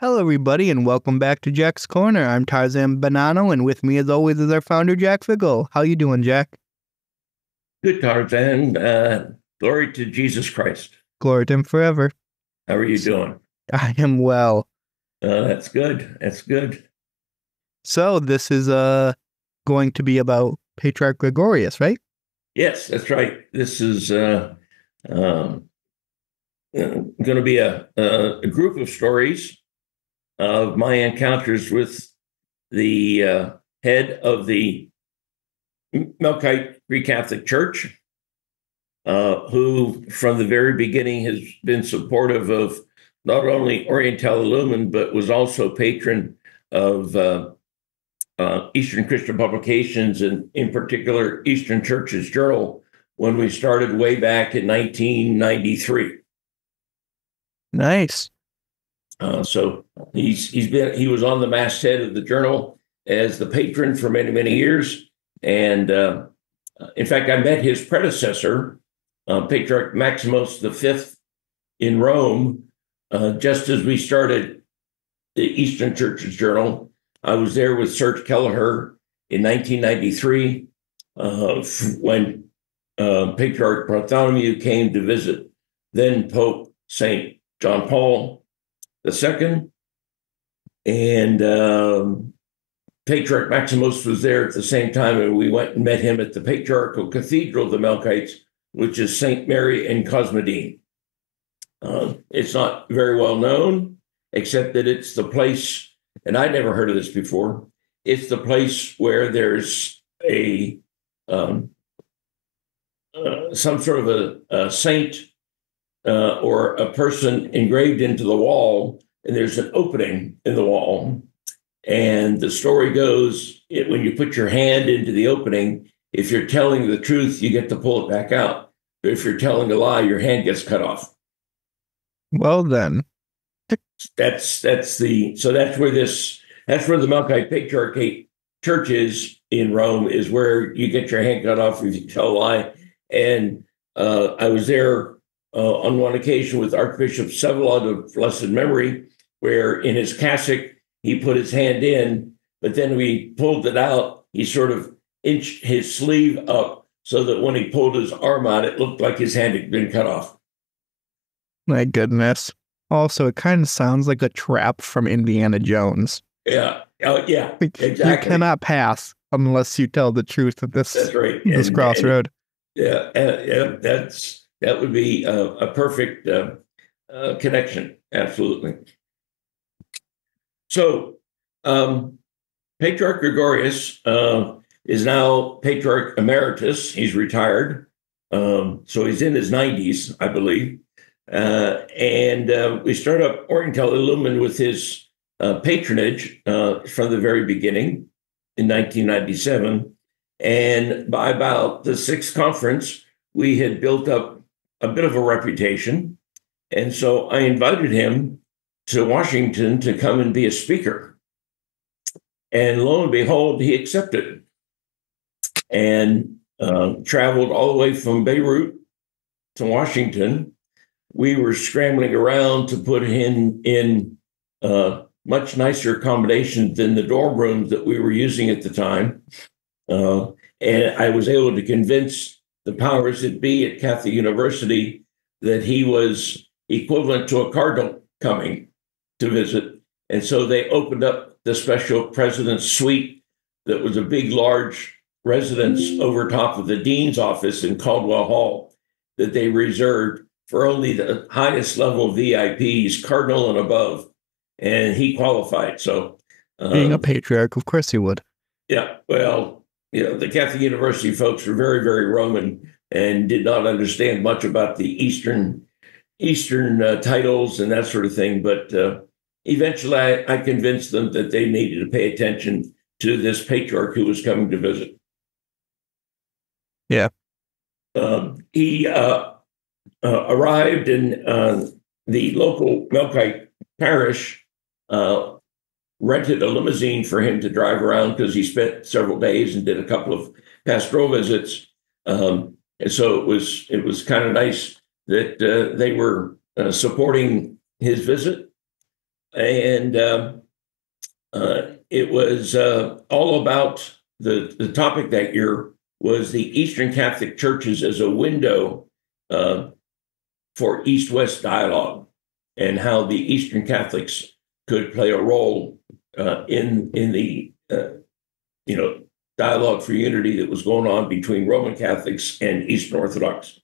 Hello, everybody, and welcome back to Jack's Corner. I'm Tarzan Banano, and with me, as always, is our founder, Jack Fickle. How you doing, Jack? Good, Tarzan. Glory to Jesus Christ. Glory to him forever. How are you doing? I am well. That's good. That's good. So this is going to be about Patriarch Gregorios, right? Yes, that's right. This is going to be a group of stories of my encounters with the head of the Melkite Greek Catholic Church, who from the very beginning has been supportive of not only Oriental Lumen, but was also patron of Eastern Christian publications, and in particular, Eastern Church's Journal, when we started way back in 1993. Nice. So he was on the masthead of the journal as the patron for many, many years. And in fact, I met his predecessor, Patriarch Maximus V in Rome, just as we started the Eastern Church's Journal. I was there with Serge Kelleher in 1993 when Patriarch Bartholomew came to visit then Pope St. John Paul II. And Patriarch Maximus was there at the same time, and we went and met him at the Patriarchal Cathedral of the Melkites, which is St. Mary and Cosmedine. It's not very well known, except that it's the place, and I'd never heard of this before, it's the place where there's some sort of a saint or a person engraved into the wall, and there's an opening in the wall. And the story goes, when you put your hand into the opening, if you're telling the truth, you get to pull it back out. But if you're telling a lie, your hand gets cut off. Well then, That's where the Melkite Patriarchate Church is in Rome, is where you get your hand cut off if you tell a lie. And I was there on one occasion with Archbishop Vsevolod of blessed memory, where in his cassock he put his hand in, but then when he pulled it out, he sort of inched his sleeve up so that when he pulled his arm out, it looked like his hand had been cut off. my goodness. Also, it kind of sounds like a trap from Indiana Jones. Yeah. Oh, yeah, Like, exactly. you cannot pass unless you tell the truth at That's right. this crossroad. Yeah, that would be a perfect connection. Absolutely. So, Patriarch Gregorios is now Patriarch Emeritus. He's retired. So he's in his 90s, I believe. And we start up Oriental Lumen with his patronage from the very beginning in 1997. And by about the sixth conference, we had built up a bit of a reputation. And so I invited him to Washington to come and be a speaker. And lo and behold, he accepted and traveled all the way from Beirut to Washington. We were scrambling around to put him in much nicer accommodations than the dorm rooms that we were using at the time. And I was able to convince the powers that be at Catholic University that he was equivalent to a cardinal coming to visit. And so they opened up the special president's suite that was a big, large residence over top of the dean's office in Caldwell Hall that they reserved for only the highest level VIPs, cardinal and above. And he qualified. So Being a patriarch, of course he would. yeah, well, the Catholic University folks were very, very Roman and did not understand much about the Eastern titles and that sort of thing. But eventually I convinced them that they needed to pay attention to this patriarch who was coming to visit. Yeah. He arrived in the local Melkite parish, rented a limousine for him to drive around because he spent several days and did a couple of pastoral visits. And so it was kind of nice that they were supporting his visit. and it was all about the topic that year was the Eastern Catholic churches as a window for East-West dialogue, and how the Eastern Catholics could play a role in the dialogue for unity that was going on between Roman Catholics and Eastern Orthodox.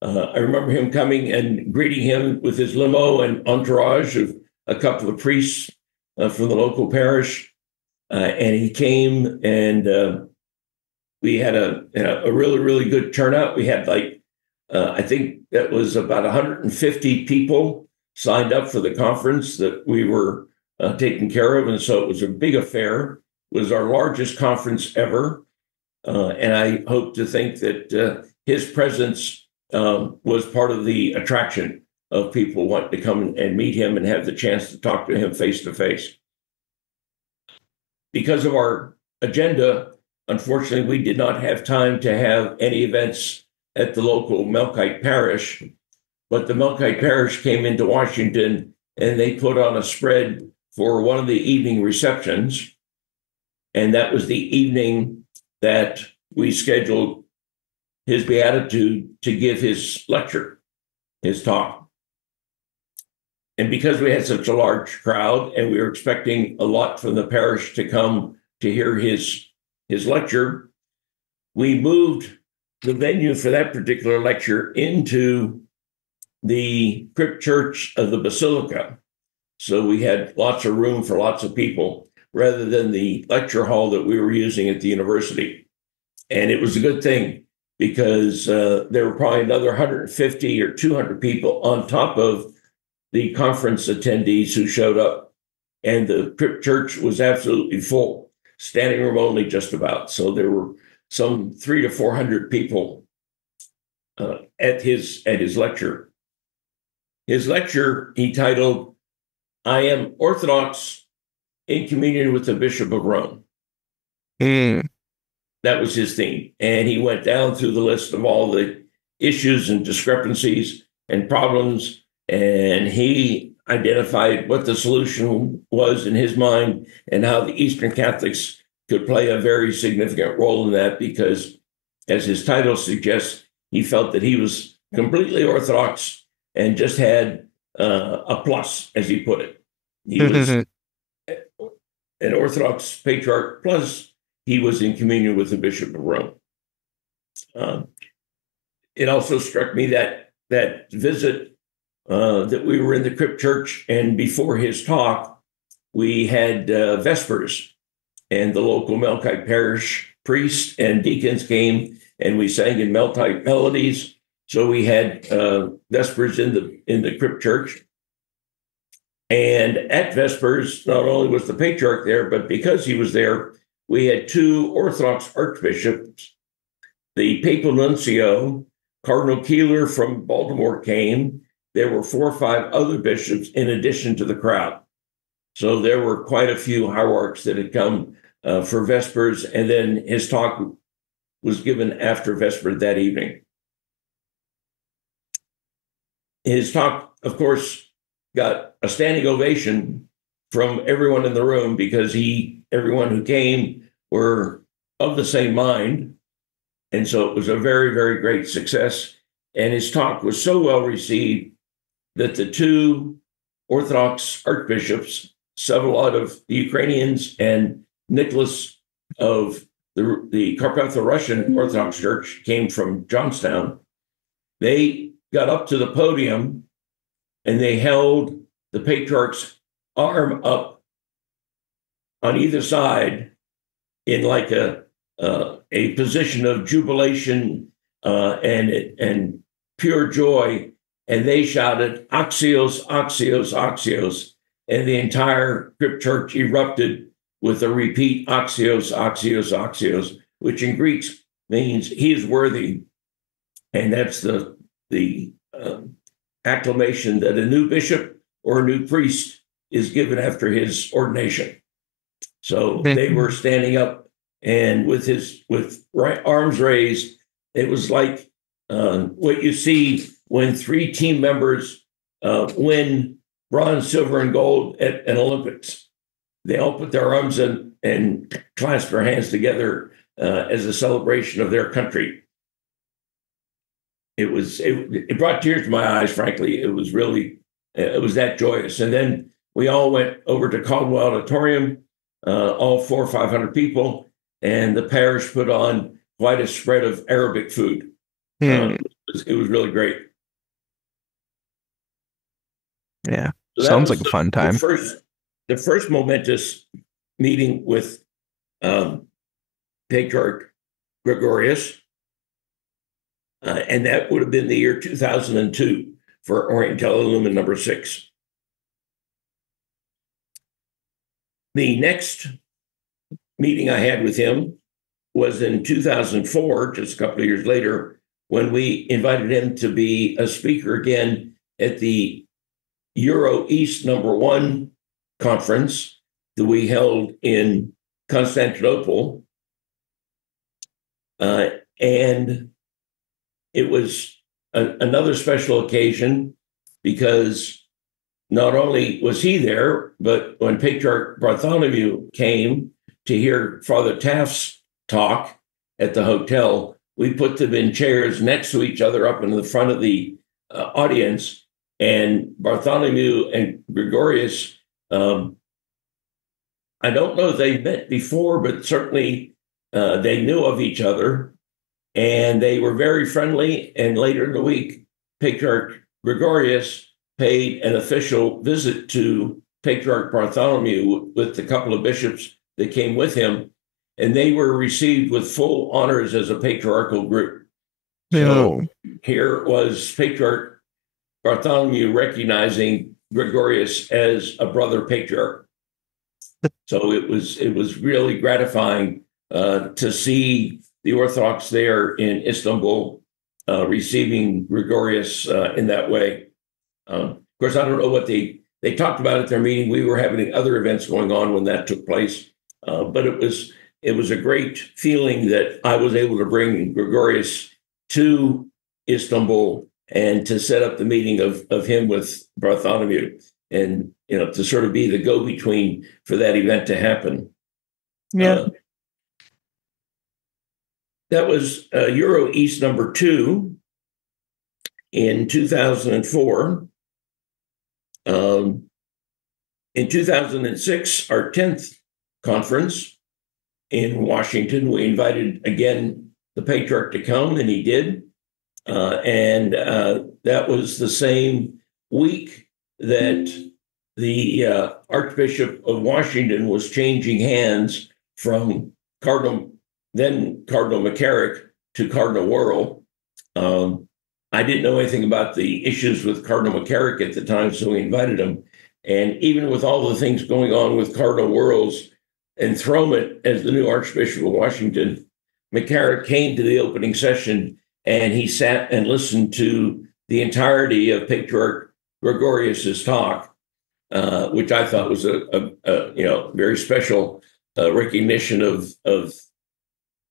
I remember him coming and greeting him with his limo and entourage of a couple of priests from the local parish, and he came, and we had a really, really good turnout. We had I think that was about 150 people signed up for the conference that we were taking care of, and so it was a big affair. It was our largest conference ever, and I hope to think that his presence was part of the attraction of people wanting to come and meet him and have the chance to talk to him face to face. Because of our agenda, unfortunately, we did not have time to have any events at the local Melkite parish, but the Melkite parish came into Washington and they put on a spread for one of the evening receptions. And that was the evening that we scheduled his beatitude to give his lecture, his talk. And because we had such a large crowd and we were expecting a lot from the parish to come to hear his lecture, we moved the venue for that particular lecture into the crypt church of the Basilica. So we had lots of room for lots of people rather than the lecture hall that we were using at the university. And it was a good thing because there were probably another 150 or 200 people on top of the conference attendees who showed up. And the crypt church was absolutely full, standing room only just about. So there were some 300 to 400 people at his lecture. His lecture he titled, "I am Orthodox in communion with the Bishop of Rome." That was his theme. And he went down through the list of all the issues and discrepancies and problems, and he identified what the solution was in his mind and how the Eastern Catholics could play a very significant role in that, because, as his title suggests, he felt that he was completely Orthodox and just had a plus, as he put it. He was an Orthodox patriarch, plus he was in communion with the Bishop of Rome. It also struck me that visit that we were in the crypt church, and before his talk, we had Vespers, and the local Melkite parish priest and deacons came, and we sang in Melkite melodies. So we had Vespers in the crypt church. And at Vespers, not only was the patriarch there, but because he was there, we had two Orthodox archbishops. The papal nuncio, Cardinal Keeler from Baltimore, came. There were 4 or 5 other bishops in addition to the crowd. So there were quite a few hierarchs that had come for Vespers, and then his talk was given after Vespers that evening. His talk, of course, got a standing ovation from everyone in the room because everyone who came were of the same mind. And so it was a very, very great success. And his talk was so well received that the 2 Orthodox archbishops, Vsevolod of the Ukrainians and Nicholas of the Carpatho-Russian Orthodox Church, came from Johnstown. They got up to the podium and they held the patriarch's arm up on either side in like a position of jubilation and pure joy. And they shouted, "Axios, Axios, Axios." And the entire crypt church erupted with a repeat, "Axios, Axios, Axios," which in Greek means he is worthy. And that's the acclamation that a new bishop or a new priest is given after his ordination. So they were standing up, and with arms raised, it was like what you see when 3 team members win bronze, silver, and gold at an Olympics. They all put their arms in and clasp their hands together as a celebration of their country. It brought tears to my eyes, frankly. It was that joyous. And then we all went over to Caldwell Auditorium, all 400 or 500 people, and the parish put on quite a spread of Arabic food. It was really great. Yeah, so sounds like a fun time. The first momentous meeting with Patriarch Gregorios, and that would have been the year 2002 for Oriental Lumen number 6. The next meeting I had with him was in 2004, just a couple of years later, when we invited him to be a speaker again at the Euro East number 1 conference that we held in Constantinople. And it was another special occasion because not only was he there, but when Patriarch Bartholomew came to hear Father Taft's talk at the hotel, we put them in chairs next to each other up in the front of the audience. And Bartholomew and Gregorios, I don't know if they met before, but certainly they knew of each other. And they were very friendly. And later in the week, Patriarch Gregorios paid an official visit to Patriarch Bartholomew with a couple of bishops that came with him. And they were received with full honors as a patriarchal group. So here was Patriarch Bartholomew recognizing Gregorios as a brother patriarch. So it was really gratifying to see the Orthodox there in Istanbul receiving Gregorios in that way. Of course, I don't know what they talked about at their meeting. We were having other events going on when that took place, but it was a great feeling that I was able to bring Gregorios to Istanbul and to set up the meeting of him with Bartholomew, and to sort of be the go-between for that event to happen. Yeah. That was Euro East number 2 in 2004. In 2006, our 10th conference in Washington, we invited again the Patriarch to come, and he did. And that was the same week that the Archbishop of Washington was changing hands from then Cardinal McCarrick to Cardinal Wuerl. I didn't know anything about the issues with Cardinal McCarrick at the time, so we invited him. And even with all the things going on with Cardinal Wuerl's enthronement as the new Archbishop of Washington, McCarrick came to the opening session and he sat and listened to the entirety of Patriarch Gregorios' talk, which I thought was a very special recognition of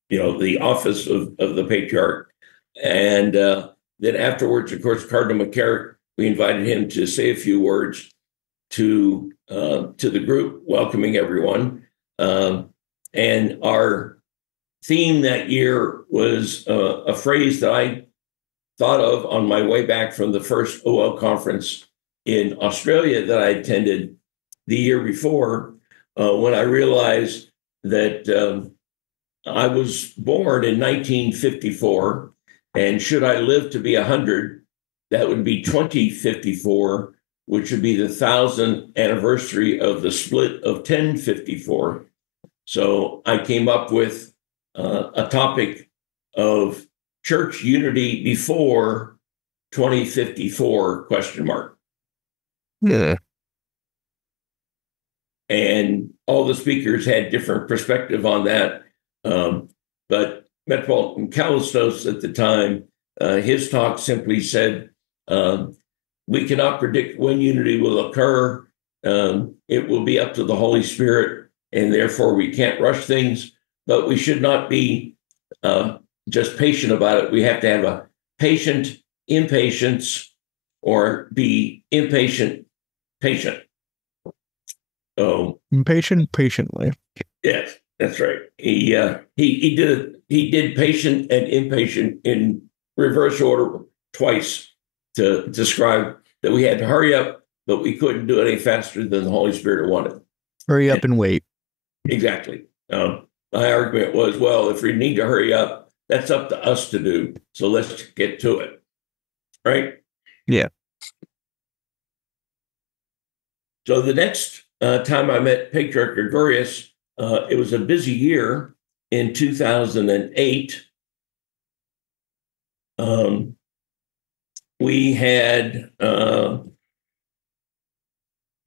the office of the Patriarch. And then afterwards, of course, Cardinal McCarrick, we invited him to say a few words to the group, welcoming everyone. And our theme that year was a phrase that I thought of on my way back from the first OL conference in Australia that I attended the year before, when I realized that I was born in 1954, and should I live to be 100, that would be 2054, which would be the 1,000th anniversary of the split of 1054. So I came up with a topic of church unity before 2054 ? Yeah. And all the speakers had different perspective on that. But Metropolitan Kallistos at the time, his talk simply said, we cannot predict when unity will occur. It will be up to the Holy Spirit, and therefore we can't rush things, but we should not be just patient about it. We have to have a patient impatience, or be impatient patient. So Impatient patiently. yes, that's right. He did patient and impatient in reverse order twice to describe that we had to hurry up, but we couldn't do it any faster than the Holy Spirit wanted. Hurry And up and wait. exactly. My argument was, well, if we need to hurry up, that's up to us to do. So let's get to it. Right? Yeah. So the next time I met Patriarch Gregorios, it was a busy year in 2008. We had a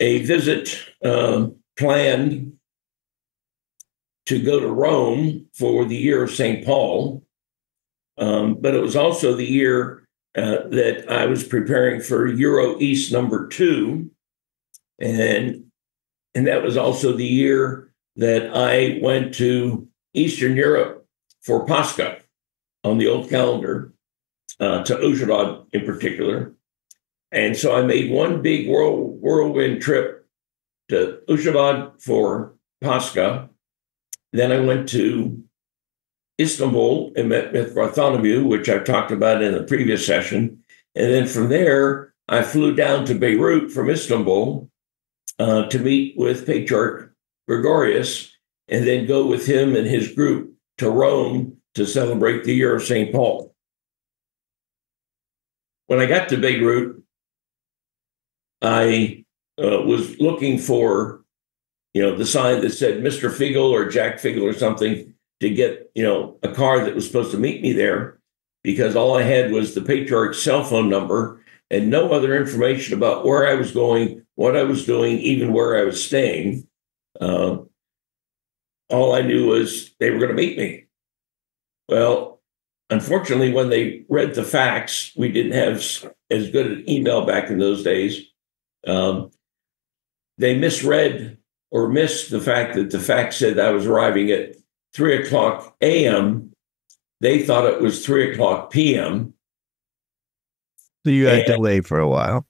visit planned to go to Rome for the year of St. Paul, but it was also the year that I was preparing for Euro East #2, and that was also the year that I went to Eastern Europe for Pascha on the old calendar, to Uzhhorod in particular. And so I made one big whirlwind trip to Uzhhorod for Pascha. Then I went to Istanbul and met with Bartholomew, which I've talked about in the previous session. And then from there, I flew down to Beirut from Istanbul to meet with Patriarch Gregorios, and then go with him and his group to Rome to celebrate the year of St. Paul. When I got to Beirut, I was looking for, the sign that said Mr. Figel or Jack Figel or something to get, a car that was supposed to meet me there, because all I had was the Patriarch's cell phone number and no other information about where I was going, what I was doing, even where I was staying. All I knew was they were going to meet me. Well, unfortunately, when they read the fax, we didn't have as good an email back in those days. They misread or missed the fact that the fax said I was arriving at 3:00 a.m. They thought it was 3:00 p.m. So you had delay for a while.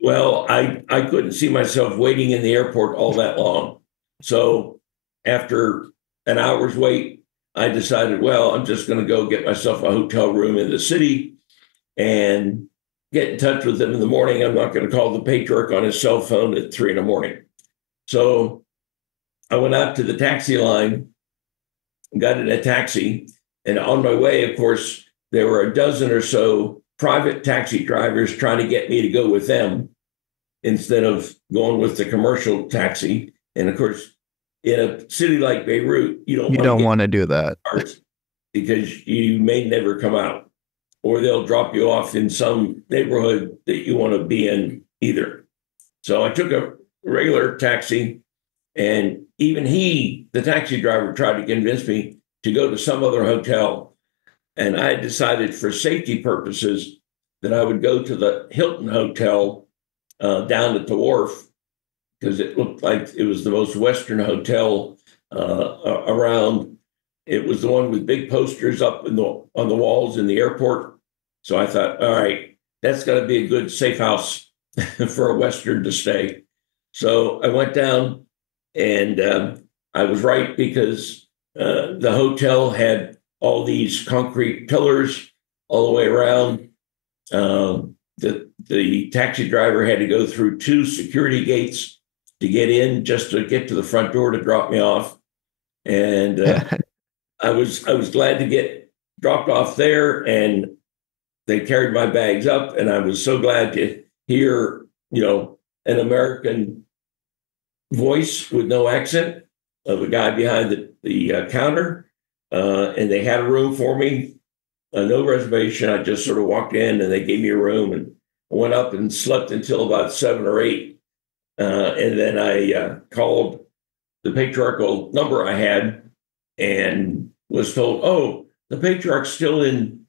Well, I couldn't see myself waiting in the airport all that long. So after an hour's wait, I decided, well, I'm just going to go get myself a hotel room in the city and get in touch with them in the morning. I'm not going to call the Patriarch on his cell phone at 3 a.m. So I went out to the taxi line, got in a taxi, and on my way, of course, there were a dozen or so private taxi drivers trying to get me to go with them instead of going with the commercial taxi. And of course, in a city like Beirut, you don't want to do that because you may never come out, or they'll drop you off in some neighborhood that you want to be in either. So I took a regular taxi, and even the taxi driver, tried to convince me to go to some other hotel. And I decided for safety purposes that I would go to the Hilton Hotel down at the wharf, because it looked like it was the most Western hotel around. It was the one with big posters up on the walls in the airport. So I thought, all right, that's got to be a good safe house for a Western to stay. So I went down, and I was right, because the hotel had all these concrete pillars all the way around. The taxi driver had to go through 2 security gates to get in, just to get to the front door to drop me off. And I was glad to get dropped off there, and they carried my bags up, and I was so glad to hear, an American voice with no accent of a guy behind the counter. And they had a room for me, no reservation. I just sort of walked in, and they gave me a room, and I went up and slept until about 7 or 8. And then I called the patriarchal number I had and was told, oh, the Patriarch's still in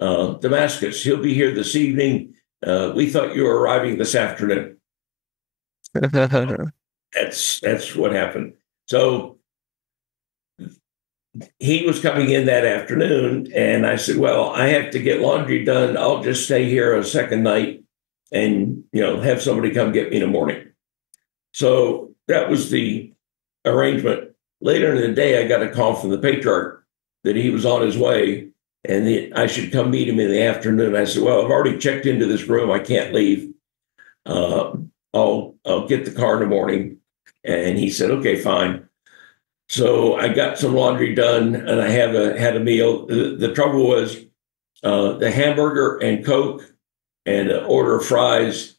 Damascus. He'll be here this evening. We thought you were arriving this afternoon. That's what happened. So he was coming in that afternoon, and I said, well, I have to get laundry done. I'll just stay here a second night and, have somebody come get me in the morning. So that was the arrangement. Later in the day, I got a call from the patriarch that he was on his way and I should come meet him in the afternoon. I said, well, I've already checked into this room. I can't leave. I'll get the car in the morning. And he said, okay, fine. So I got some laundry done and I had a meal. The trouble was the hamburger and Coke and an order of fries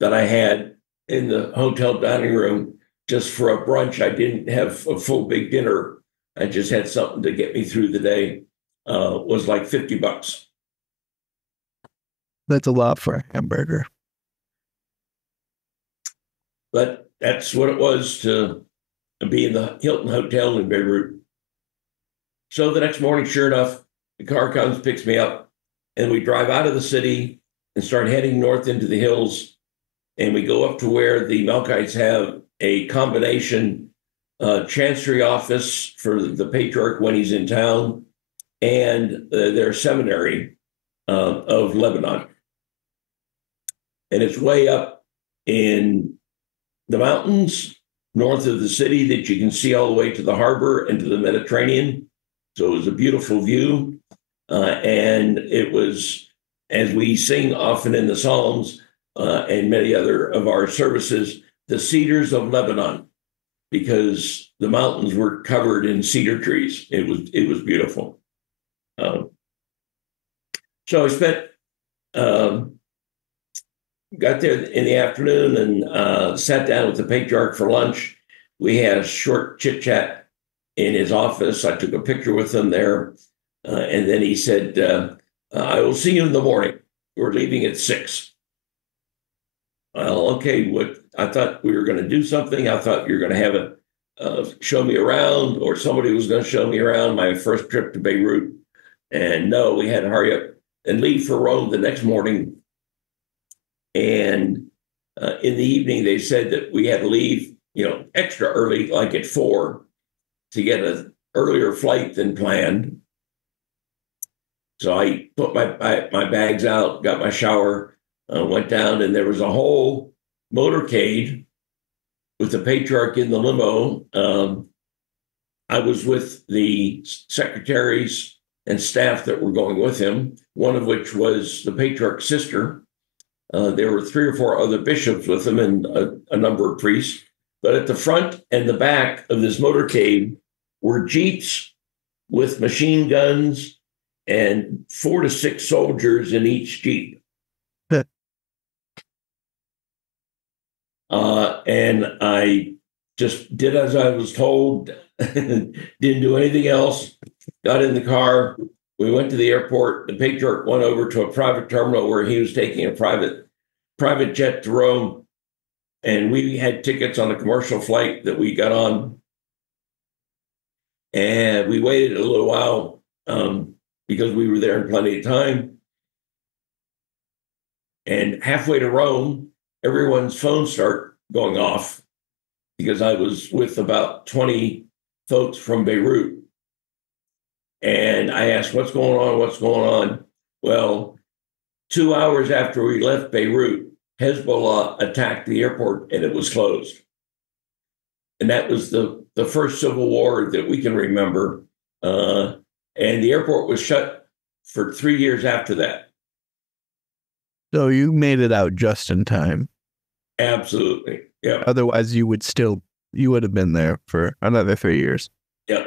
that I had in the hotel dining room just for a brunch. I didn't have a full big dinner. I just had something to get me through the day. Was like $50. That's a lot for a hamburger. But that's what it was to be in the Hilton Hotel in Beirut. So the next morning, sure enough, the car comes, picks me up, and we drive out of the city and start heading north into the hills. And we go up to where the Melkites have a combination chancery office for the patriarch when he's in town and their seminary of Lebanon. And it's way up in the mountains north of the city that you can see all the way to the harbor and to the Mediterranean. So it was a beautiful view. And it was, as we sing often in the Psalms and many other of our services, the cedars of Lebanon, because the mountains were covered in cedar trees. It was beautiful. So I spent, got there in the afternoon and sat down with the patriarch for lunch. We had a short chit chat in his office. I took a picture with him there. And then he said, I will see you in the morning. We're leaving at 6. Well, okay, what I thought we were going to do something. I thought you were going to have show me around, or somebody was going to show me around my first trip to Beirut. And no, we had to hurry up and leave for Rome the next morning. And in the evening, they said that we had to leave, extra early, like at 4, to get an earlier flight than planned. So I put my bags out, got my shower, went down, and there was a whole motorcade with the patriarch in the limo. I was with the secretaries and staff that were going with him, one of which was the patriarch's sister. There were 3 or 4 other bishops with him and a number of priests. But at the front and the back of this motorcade were jeeps with machine guns and 4 to 6 soldiers in each jeep. And I just did as I was told, didn't do anything else, got in the car. We went to the airport. The patriarch went over to a private terminal where he was taking a private jet to Rome. And we had tickets on a commercial flight that we got on. And we waited a little while because we were there in plenty of time. And halfway to Rome, everyone's phones start going off because I was with about 20 folks from Beirut. And I asked, what's going on? What's going on? Well, 2 hours after we left Beirut, Hezbollah attacked the airport and it was closed. And that was the first civil war that we can remember. And the airport was shut for 3 years after that. So you made it out just in time. Absolutely. Yeah. Otherwise, you would have been there for another 3 years. Yeah.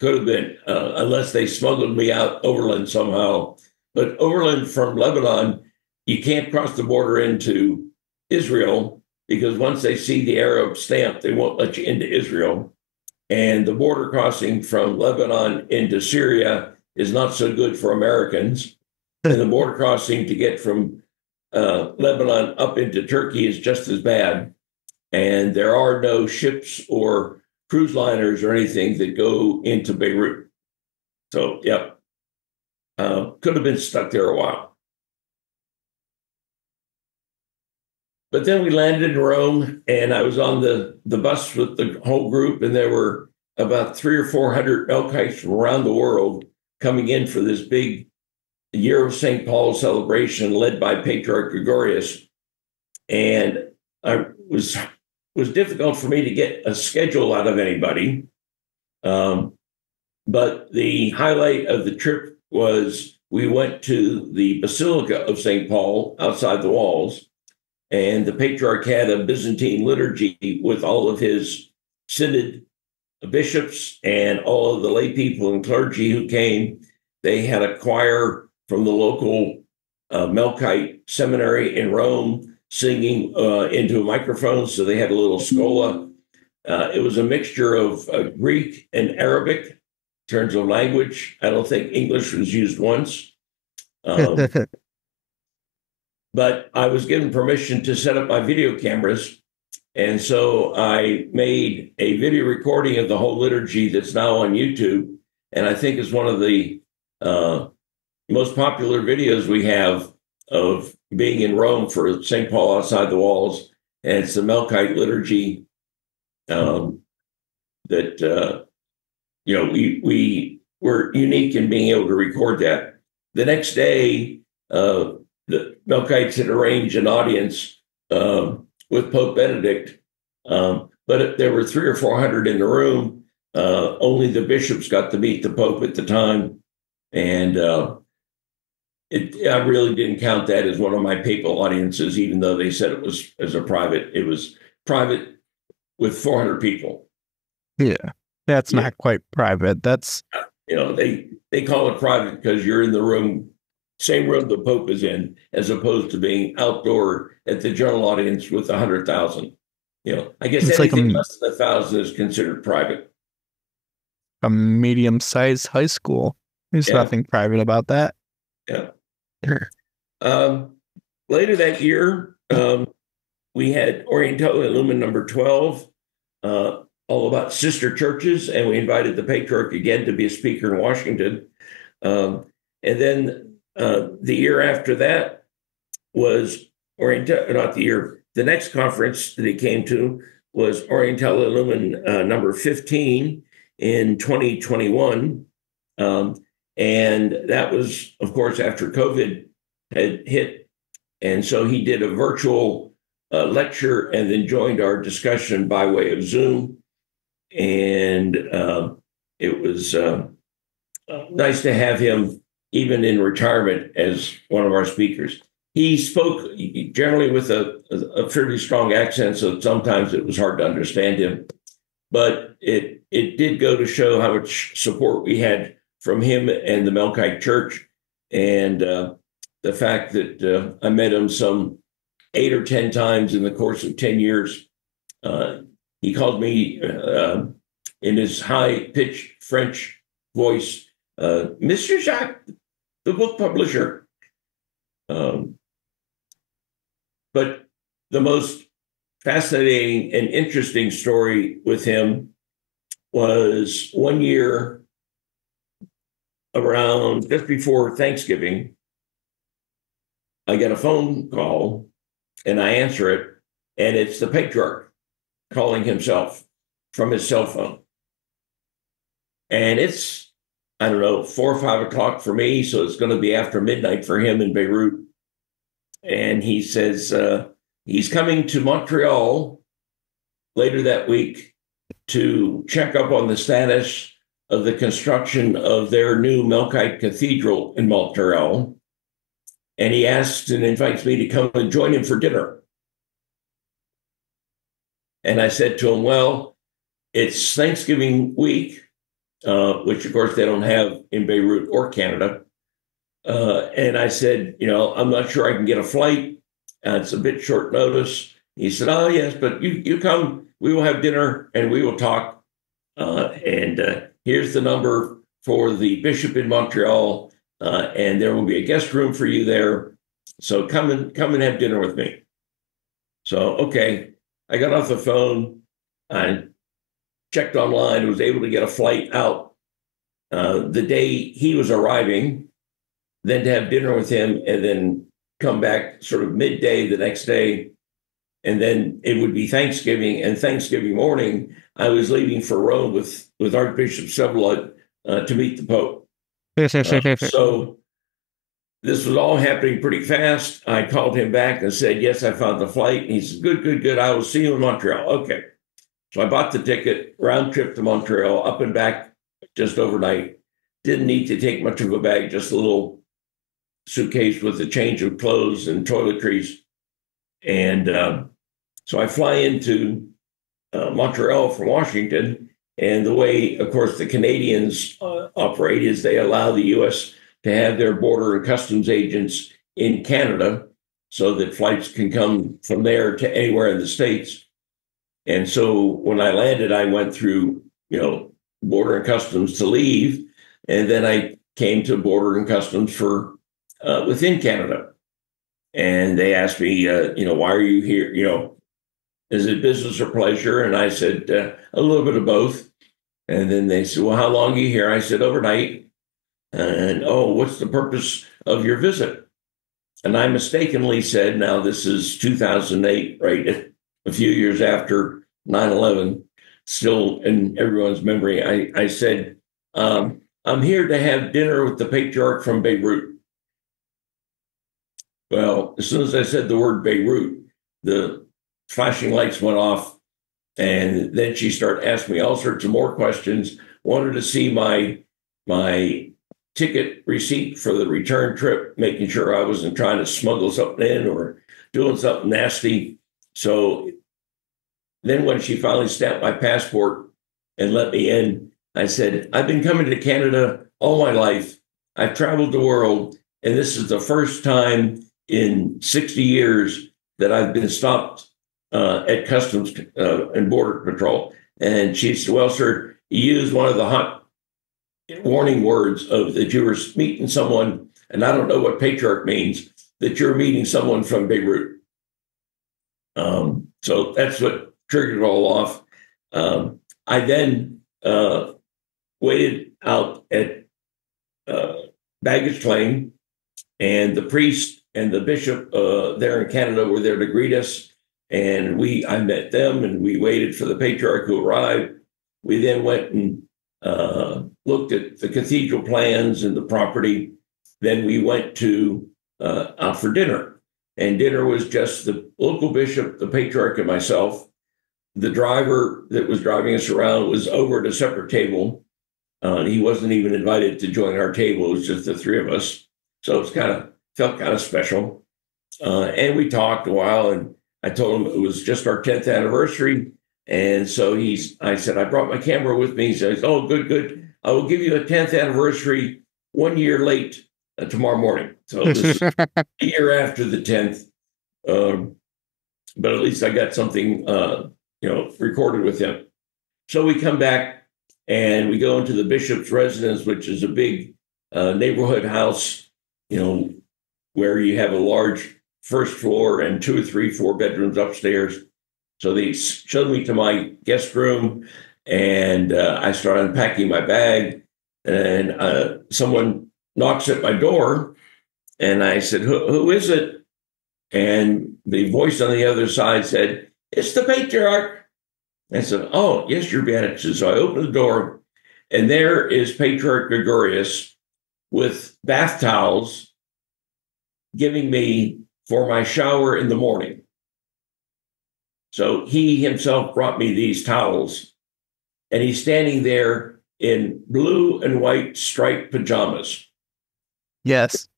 Could have been, unless they smuggled me out overland somehow. But overland from Lebanon, you can't cross the border into Israel because once they see the Arab stamp, they won't let you into Israel. And the border crossing from Lebanon into Syria is not so good for Americans. And the border crossing to get from Lebanon up into Turkey is just as bad. And there are no ships or cruise liners or anything that go into Beirut. So, yep. Could have been stuck there a while. But then we landed in Rome, and I was on the bus with the whole group, and there were about 300 or 400 Melkites from around the world coming in for this big Year of St. Paul celebration led by Patriarch Gregorios. And I was was difficult for me to get a schedule out of anybody. But the highlight of the trip was we went to the Basilica of St. Paul outside the walls, and the Patriarch had a Byzantine liturgy with all of his synod bishops and all of the lay people and clergy who came. They had a choir from the local Melkite seminary in Rome singing into a microphone, so they had a little schola. It was a mixture of Greek and Arabic in terms of language. I don't think English was used once. But I was given permission to set up my video cameras. And so I made a video recording of the whole liturgy that's now on YouTube. And I think is one of the most popular videos we have of being in Rome for St. Paul outside the walls. And it's the Melkite liturgy that, we were unique in being able to record that. The next day, the Melkites had arranged an audience with Pope Benedict, but there were 300 or 400 in the room. Only the bishops got to meet the Pope at the time, and I really didn't count that as one of my papal audiences, even though they said it was as a private. It was private with 400 people. Yeah, that's not quite private. That's they call it private because you're in the room. Same room the Pope is in, as opposed to being outdoor at the general audience with 100,000. I guess it's anything like less than 1,000 is considered private. A medium-sized high school. There's nothing private about that. Yeah. Later that year, we had Orientale Lumen number 12, all about sister churches, and we invited the Patriarch again to be a speaker in Washington. And then the year after that was the next conference that he came to was Orientale Lumen number 15 in 2021. And that was, of course, after COVID had hit. And so he did a virtual lecture and then joined our discussion by way of Zoom. And it was nice to have him, even in retirement, as one of our speakers. He spoke generally with a fairly strong accent, so sometimes it was hard to understand him. But it did go to show how much support we had from him and the Melkite Church, and the fact that I met him some 8 or 10 times in the course of 10 years. He called me in his high-pitched French voice, Mr. Jacques, the book publisher. But the most fascinating and interesting story with him was one year around just before Thanksgiving. I get a phone call and I answer it, and it's the Patriarch calling himself from his cell phone. And it's, I don't know, 4 or 5 o'clock for me, so it's going to be after midnight for him in Beirut. And he says he's coming to Montreal later that week to check up on the status of the construction of their new Melkite Cathedral in Montreal. And he asks and invites me to come and join him for dinner. And I said to him, well, it's Thanksgiving week, which of course they don't have in Beirut or Canada. And I said, I'm not sure I can get a flight. It's a bit short notice. He said, oh, yes, but you come, we will have dinner and we will talk. And here's the number for the bishop in Montreal. And there will be a guest room for you there. So come and have dinner with me. So, okay, I got off the phone. I checked online, was able to get a flight out the day he was arriving, then to have dinner with him, and then come back sort of midday the next day. And then it would be Thanksgiving, and Thanksgiving morning, I was leaving for Rome with Archbishop Sevlot to meet the Pope. So this was all happening pretty fast. I called him back and said, yes, I found the flight. And he said, good, good, good. I will see you in Montreal. Okay. So I bought the ticket, round trip to Montreal, up and back just overnight. Didn't need to take much of a bag, just a little suitcase with a change of clothes and toiletries. And so I fly into Montreal from Washington. And the way, of course, the Canadians operate is they allow the U.S. to have their border and customs agents in Canada so that flights can come from there to anywhere in the States. And so when I landed, I went through, border and customs to leave. And then I came to border and customs for within Canada. And they asked me, why are you here? Is it business or pleasure? And I said, a little bit of both. And then they said, well, how long are you here? I said, overnight. And, oh, what's the purpose of your visit? And I mistakenly said, now this is 2008, right? A few years after 9/11, still in everyone's memory. I said, I'm here to have dinner with the patriarch from Beirut. Well, as soon as I said the word Beirut, the flashing lights went off. And then she started asking me all sorts of more questions, wanted to see my ticket receipt for the return trip, making sure I wasn't trying to smuggle something in or doing something nasty. So then when she finally stamped my passport and let me in, I said, I've been coming to Canada all my life. I've traveled the world, and this is the first time in 60 years that I've been stopped at Customs and Border Patrol. And she said, well, sir, you used one of the hot warning words of that you were meeting someone, and I don't know what patriarch means, that you're meeting someone from Beirut. So that's what triggered it all off. I then waited out at baggage claim, and the priest and the bishop there in Canada were there to greet us. And I met them, and we waited for the patriarch who arrived. We then went and looked at the cathedral plans and the property. Then we went out for dinner. And dinner was just the local bishop, the patriarch, and myself. The driver that was driving us around was over at a separate table. He wasn't even invited to join our table. It was just the three of us. So it felt kind of special. And we talked a while, and I told him it was just our 10th anniversary. And so I said, I brought my camera with me. He says, oh, good, good. I will give you a 10th anniversary 1 year late tomorrow morning. So this is a year after the 10th. But at least I got something, recorded with him. So we come back and we go into the bishop's residence, which is a big neighborhood house, where you have a large first floor and 2 or 3, 4 bedrooms upstairs. So they showed me to my guest room, and I started unpacking my bag, and someone knocks at my door, and I said, who is it? And the voice on the other side said, it's the patriarch. I said, oh, yes, your beatitude. So I opened the door, and there is Patriarch Gregorios with bath towels giving me for my shower in the morning. So he himself brought me these towels, and he's standing there in blue and white striped pajamas. Yes.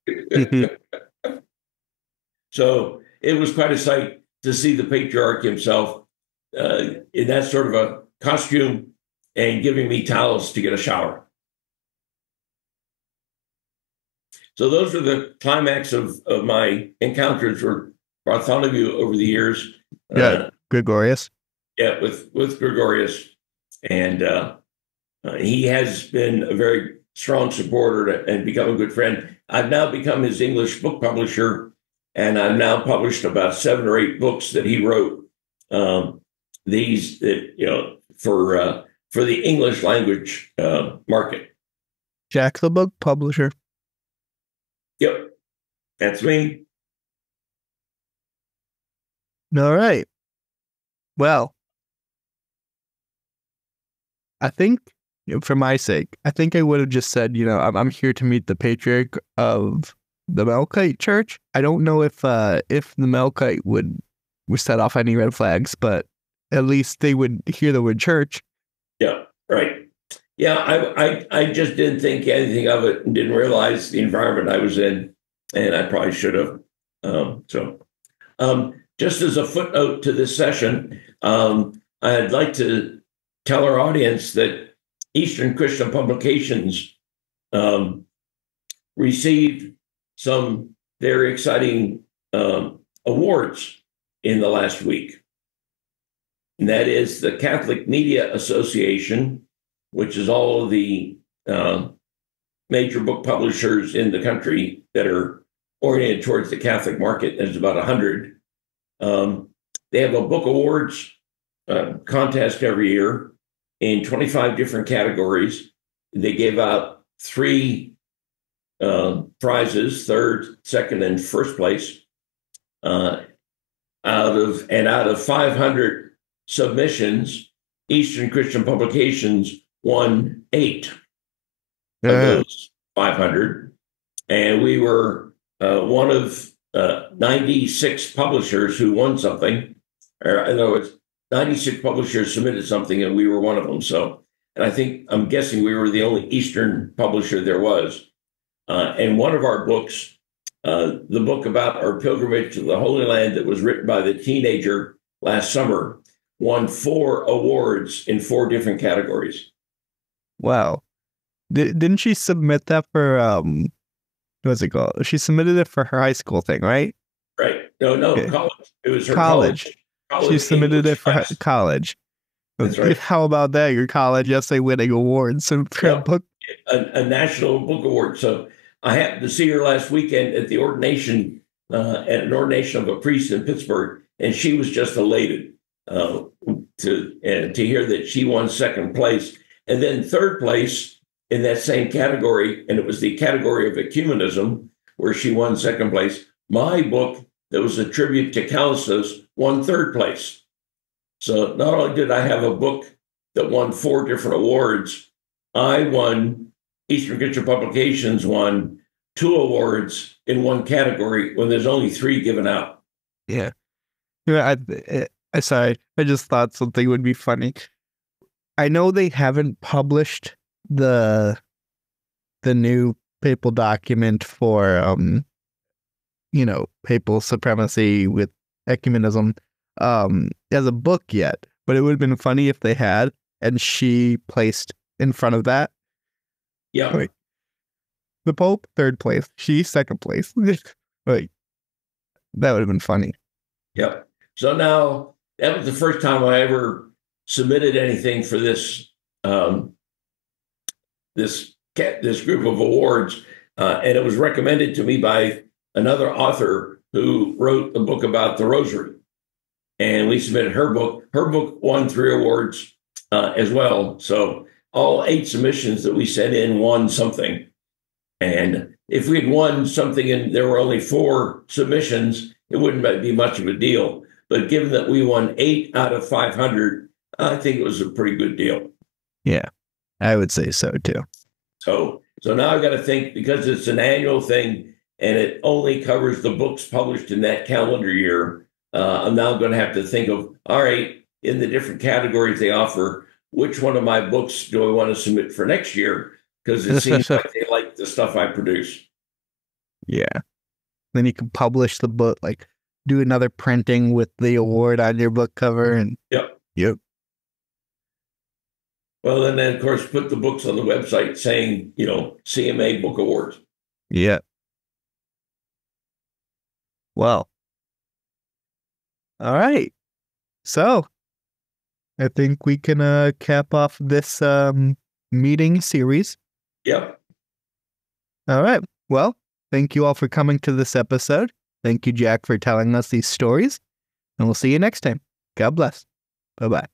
So it was quite a sight to see the patriarch himself in that sort of a costume and giving me towels to get a shower. So those are the climax of my encounters with Bartholomew over the years. Yeah, Gregorios. Yeah, with Gregorios. And he has been a very strong supporter and become a good friend. I've now become his English book publisher, and I've now published about 7 or 8 books that he wrote. These that for the English language market. Jack the book publisher. Yep, that's me. All right. Well, I think, for my sake, I think I would have just said, I'm here to meet the patriarch of the Melkite Church. I don't know if the Melkite would set off any red flags, but at least they would hear the word church. Yeah, right. Yeah, I just didn't think anything of it and didn't realize the environment I was in, and I probably should have. Just as a footnote to this session, I'd like to tell our audience that Eastern Christian Publications received some very exciting awards in the last week. And that is the Catholic Media Association, which is all of the major book publishers in the country that are oriented towards the Catholic market. There's about 100. They have a book awards contest every year in 25 different categories. They gave out 3 prizes, third, second, and first place. Out of 500 submissions, Eastern Christian Publications won 8 of those 500, and we were one of 96 publishers who won something. Or in other words, 96 publishers submitted something, and we were one of them. So, and I'm guessing we were the only Eastern publisher there was. And one of our books, the book about our pilgrimage to the Holy Land that was written by the teenager last summer, won 4 awards in 4 different categories. Wow. Didn't she submit that for, what's it called? She submitted it for her high school thing, right? Right. No, Okay. college. It was her College. She submitted English it for class. college. That's right. How about that? Your college essay winning awards for a book. A national book award. So I happened to see her last weekend at the ordination, at an ordination of a priest in Pittsburgh, and she was just elated to hear that she won second place, and then third place in that same category, and it was the category of ecumenism where she won second place. My book, that was a tribute to Callistus, won third place. So not only did I have a book that won 4 different awards, I won, Eastern Christian Publications won 2 awards in one category when there's only 3 given out. Yeah. Sorry, I just thought something would be funny. I know they haven't published the new papal document for papal supremacy with ecumenism as a book yet, but it would have been funny if they had, and she placed in front of that. Yeah. Like, the Pope, third place. She, second place. Like, that would have been funny. Yep. So now, that was the first time I ever submitted anything for this this group of awards, and it was recommended to me by another author who wrote a book about the Rosary, and we submitted her book. Her book won 3 awards as well. So all 8 submissions that we sent in won something. And if we had won something and there were only 4 submissions, it wouldn't be much of a deal. But given that we won 8 out of 500, I think it was a pretty good deal. Yeah, I would say so too. So now I've got to think, because it's an annual thing and it only covers the books published in that calendar year, I'm now going to have to think of, all right, in the different categories they offer, which one of my books do I want to submit for next year? Because it seems like they like the stuff I produce. Yeah. Then you can publish the book, like do another printing with the award on your book cover. And Yep. Well, and then, of course, put the books on the website saying, CMA Book Awards. Yeah. Well. All right. So I think we can cap off this meeting series. Yep. All right. Well, thank you all for coming to this episode. Thank you, Jack, for telling us these stories. And we'll see you next time. God bless. Bye-bye.